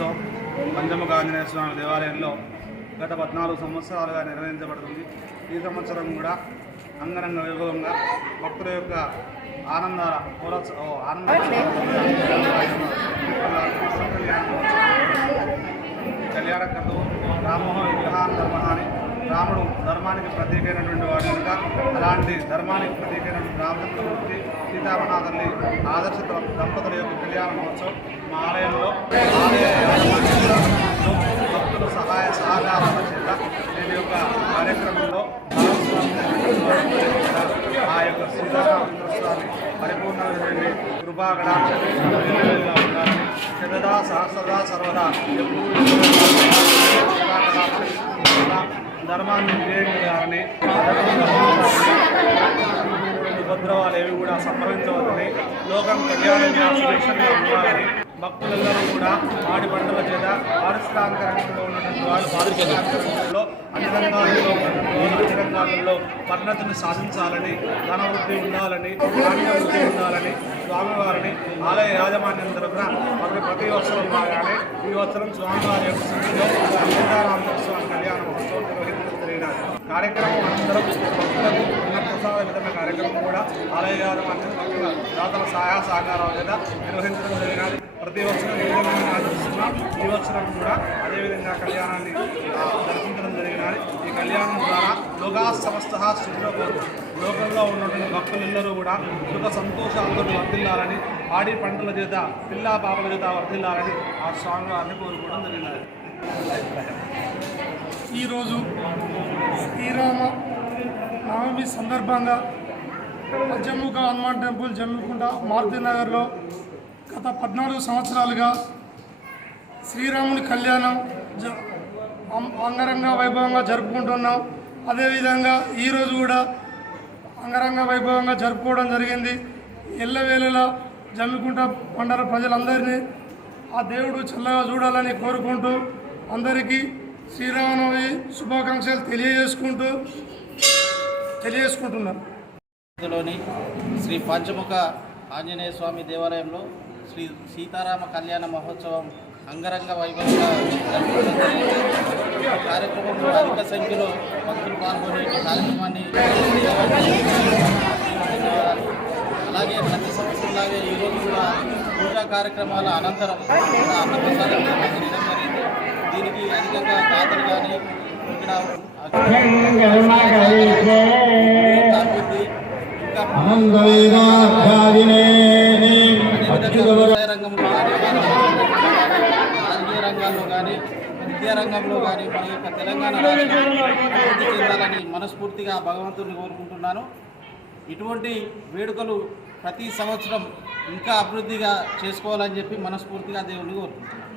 ఆంజనేయ స్వామి దేవాలయంలో గత పద్నాలుగు సంవత్సరాలుగా నిర్వహించబడుతుంది. ఈ సంవత్సరం కూడా అంగరంగ వైభవంగా భక్తుల యొక్క ఆనందాల పూరోత్సవ ఆనంద కళ్యాణ కళ్యాణకర్తవు రామోహన్ విగ్రహాన్ ధర్మ అని రాముడు ధర్మానికి ప్రతీకైనటువంటి వాడు కనుక. అలాంటి ధర్మానికి ప్రతీకైనటువంటి రామచంద్రమూర్తి సీతారామణ తల్లి ఆదర్శ దంపతుల యొక్క కళ్యాణ మహోత్సవం మా ఆలయంలో ఆలయ భక్తుల సహాయ సహకారాల చేత నేను యొక్క కార్యక్రమంలో ఆ యొక్క సీతారామచంద్ర స్వామి పరిపూర్ణమైనటువంటి కృపా చిన్నదా సహస్రదా సర్వదా ఎప్పుడూ ధర్మాన్ని విజయించాలని ఏవి సంభవించవద్దని లోకం కళ్యాణంగా సురక్షంగా ఉండాలని భక్తులందరూ కూడా ఆడి పంటల చేత పారిశ్రామిక రంగంలో ఉన్నటువంటి వాళ్ళు పారిశ్రామిక అన్ని రంగాల్లో అన్ని రంగాలలో పరిణతిని సాధించాలని ధన వృద్ధి ఉండాలని ధాన్య వృద్ధి ఉండాలని స్వామివారిని ఆలయ యాజమాన్యం తరఫున ప్రతి ప్రతి వత్సరం బాగానే ఈ వత్సరం స్వామివారి యొక్క సన్నిధిలో సీతారామ స్వామి కళ్యాణ మహోత్సవం నిర్వహించడం జరిగినది. కార్యక్రమం అనంతరం కార్యక్రమం కూడా ఆలయ గారు భక్తుల దాతల సహాయ సహకారాల చేత నిర్వహించడం జరిగినది. ప్రతి వత్సరం ఏ విధంగా ఆచరిస్తున్నాం ఈ వత్సరం కూడా అదేవిధంగా కళ్యాణాన్ని దర్శించడం జరిపించడం జరిగినది. ఈ కళ్యాణం ద్వారా యోగా సమస్త సుఖ లోకంలో ఉన్నటువంటి భక్తులందరూ కూడా సుఖ సంతోషాలతో వర్ధిల్లాలని ఆడి పంటల చేత పిల్లా పాపల చేత వర్ధిల్లాలని ఆ స్వామి వారిని కోరుకోవడం జరిగినది. ఈరోజు శ్రీరామ నవమి సందర్భంగా జమ్ముక హనుమాన్ టెంపుల్ జమ్మికుంట మారుతి నగర్లో గత పద్నాలుగు సంవత్సరాలుగా శ్రీరాముని కళ్యాణం జ అం- అంగరంగ వైభవంగా జరుపుకుంటున్నాం. అదేవిధంగా ఈరోజు కూడా అంగరంగ వైభవంగా జరుపుకోవడం జరిగింది. ఎల్లవేళలా జమ్మికుంట మండల ప్రజలందరినీ ఆ దేవుడు చల్లగా చూడాలని కోరుకుంటూ అందరికీ శ్రీరామనవమి శుభాకాంక్షలు తెలియజేసుకుంటూ తెలియజేసుకుంటున్నాను. లోని శ్రీ పంచముఖ ఆంజనేయ స్వామి దేవాలయంలో శ్రీ సీతారామ కళ్యాణ మహోత్సవం అంగరంగ వైభవంగా కార్యక్రమంలో అధిక సంఖ్యలో భక్తులు పాల్గొని కార్యక్రమాన్ని అలాగే ప్రతి సంవత్సరంలాగే ఈరోజు కూడా పూజా కార్యక్రమాల అనంతరం అన్నప్రసాదం జరిగింది. దీనికి అధికంగా దాతలు కానీ ఇక్కడ ఇంకా రంగంలో కానీ రాజకీయ రంగాల్లో కానీ విద్యా రంగంలో కానీ మన యొక్క తెలంగాణ రాష్ట్రం అభివృద్ధి చెందాలని మనస్ఫూర్తిగా భగవంతుని కోరుకుంటున్నాను. ఇటువంటి వేడుకలు ప్రతి సంవత్సరం ఇంకా అభివృద్ధిగా చేసుకోవాలని చెప్పి మనస్ఫూర్తిగా దేవుని కోరుకుంటున్నాను.